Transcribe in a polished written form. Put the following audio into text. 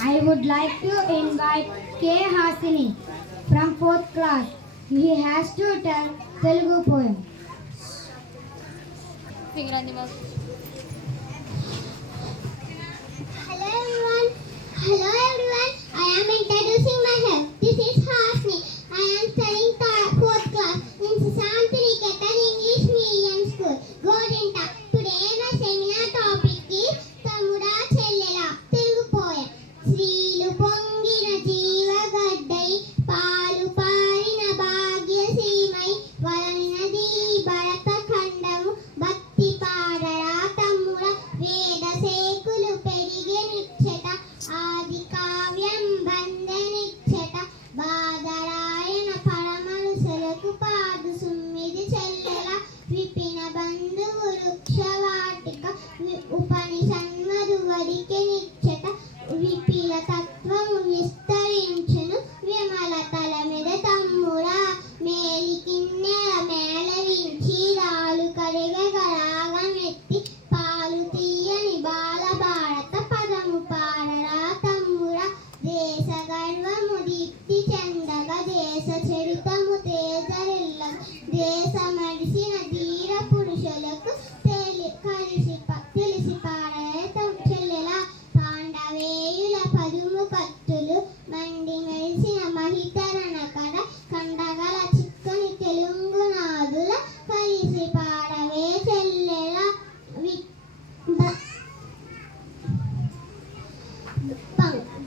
I would like to invite K. Hasini from 4th class. He has to tell Telugu poem. Finger on the mouth. Hello everyone. Hello everyone. I am introducing myself. This is Hasni. I am studying 4th class in Santiniketan English Medium School, Godinta. Today my seminar topic is Tamuda Chellela Telugu poem. శ్రీలు పొంగిన జీవగడ్డై పాలు పారిన భాగ్యసీమై వలనది భరత ఖండము భక్తి పాడరా తమ్ముడ వేద సేకులు పెరిగెనిచ్చట ఆది కావ్యం బంధనిచ్చట బాదరాయణ పరమనుసలకు పాదు సుమ్మిది చెల్లెల విపిన బంధువు వృక్షవాటిక ఉపనిషన్మరు వరికెనిచ్చట విపిల తత్వము విస్తరించును విమల తల మీద తమ్ముడా మేలికిన్నెల మేళవించి రాలు కరిగరాగమెత్తి పాలు తీయని బాల భారత పదము పాడరా తమ్ముడా దేశ గర్వము దీప్తి చెందగ దేశ చరితము తేజరిల్ల దేశ మడిసిన ధీర పురుషులకు తెలిసి పాడరే చెల్లెల పాండవేయుల పదుము కత్తులు మండి మెరిసిన మహితరణ కడ కండగల చిక్కని తెలుగునాదుల కలిసి పాడవే చెల్లెల పంక్